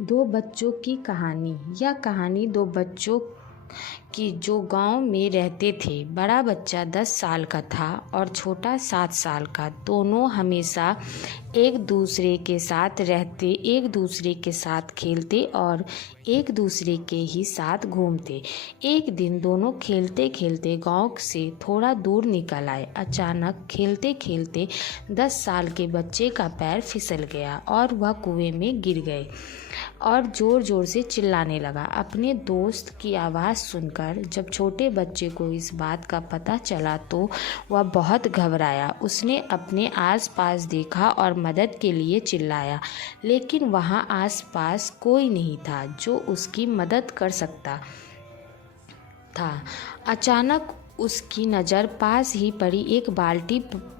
दो बच्चों की कहानी। यह कहानी दो बच्चों की जो गांव में रहते थे। बड़ा बच्चा 10 साल का था और छोटा 7 साल का। दोनों हमेशा एक दूसरे के साथ रहते, एक दूसरे के साथ खेलते और एक दूसरे के ही साथ घूमते। एक दिन दोनों खेलते खेलते गांव से थोड़ा दूर निकल आए। अचानक खेलते खेलते 10 साल के बच्चे का पैर फिसल गया और वह कुएं में गिर गए और ज़ोर ज़ोर से चिल्लाने लगा। अपने दोस्त की आवाज़ सुनकर जब छोटे बच्चे को इस बात का पता चला तो वह बहुत घबराया। उसने अपने आसपास देखा और मदद के लिए चिल्लाया, लेकिन वहाँ आसपास कोई नहीं था जो उसकी मदद कर सकता था। अचानक उसकी नज़र पास ही पड़ी एक बाल्टी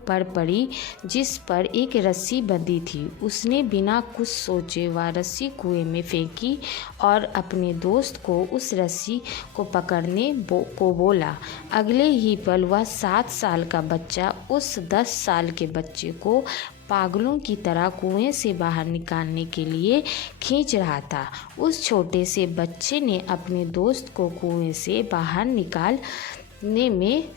पर पड़ी जिस पर एक रस्सी बंधी थी। उसने बिना कुछ सोचे वह रस्सी कुएं में फेंकी और अपने दोस्त को उस रस्सी को पकड़ने को बोला। अगले ही पल वह 7 साल का बच्चा उस 10 साल के बच्चे को पागलों की तरह कुएं से बाहर निकालने के लिए खींच रहा था। उस छोटे से बच्चे ने अपने दोस्त को कुएं से बाहर निकालने में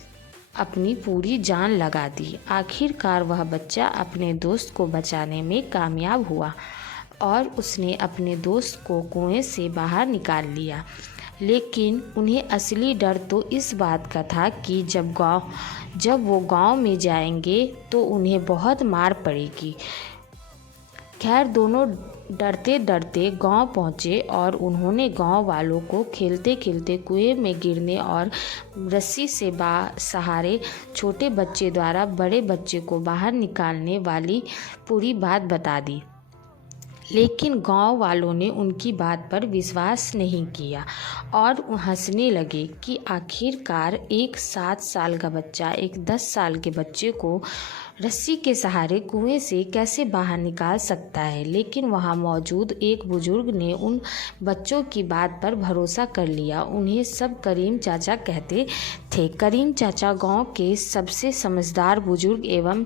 अपनी पूरी जान लगा दी। आखिरकार वह बच्चा अपने दोस्त को बचाने में कामयाब हुआ और उसने अपने दोस्त को कुएं से बाहर निकाल लिया। लेकिन उन्हें असली डर तो इस बात का था कि जब वो गांव में जाएंगे तो उन्हें बहुत मार पड़ेगी। खैर, दोनों डरते डरते गांव पहुंचे और उन्होंने गांव वालों को खेलते खेलते कुएं में गिरने और रस्सी से सहारे छोटे बच्चे द्वारा बड़े बच्चे को बाहर निकालने वाली पूरी बात बता दी। लेकिन गांव वालों ने उनकी बात पर विश्वास नहीं किया और हंसने लगे कि आखिरकार एक 7 साल का बच्चा एक 10 साल के बच्चे को रस्सी के सहारे कुएं से कैसे बाहर निकाल सकता है। लेकिन वहां मौजूद एक बुजुर्ग ने उन बच्चों की बात पर भरोसा कर लिया। उन्हें सब करीम चाचा कहते थे। करीम चाचा गांव के सबसे समझदार बुजुर्ग एवं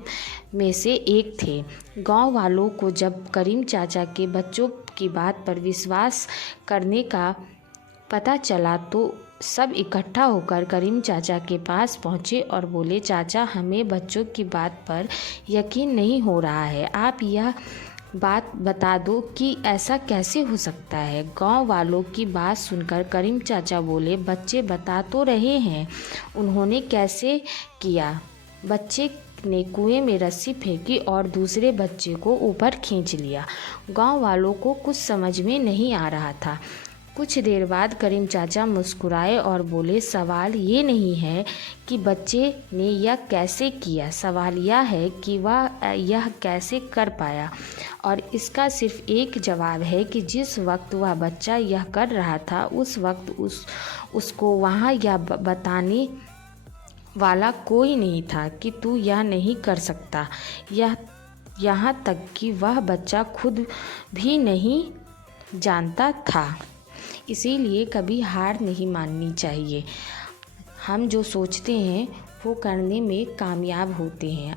में से एक थे। गांव वालों को जब करीम चाचा के बच्चों की बात पर विश्वास करने का पता चला तो सब इकट्ठा होकर करीम चाचा के पास पहुँचे और बोले, चाचा, हमें बच्चों की बात पर यकीन नहीं हो रहा है। आप यह बात बता दो कि ऐसा कैसे हो सकता है। गांव वालों की बात सुनकर करीम चाचा बोले, बच्चे बता तो रहे हैं उन्होंने कैसे किया। बच्चे ने कुएं में रस्सी फेंकी और दूसरे बच्चे को ऊपर खींच लिया। गांव वालों को कुछ समझ में नहीं आ रहा था। कुछ देर बाद करीम चाचा मुस्कुराए और बोले, सवाल ये नहीं है कि बच्चे ने यह कैसे किया, सवाल यह है कि वह यह कैसे कर पाया। और इसका सिर्फ एक जवाब है कि जिस वक्त वह बच्चा यह कर रहा था उस वक्त उसको वहाँ यह बताने वाला कोई नहीं था कि तू यह नहीं कर सकता। यहाँ तक कि वह बच्चा खुद भी नहीं जानता था। इसीलिए कभी हार नहीं माननी चाहिए। हम जो सोचते हैं वो करने में कामयाब होते हैं।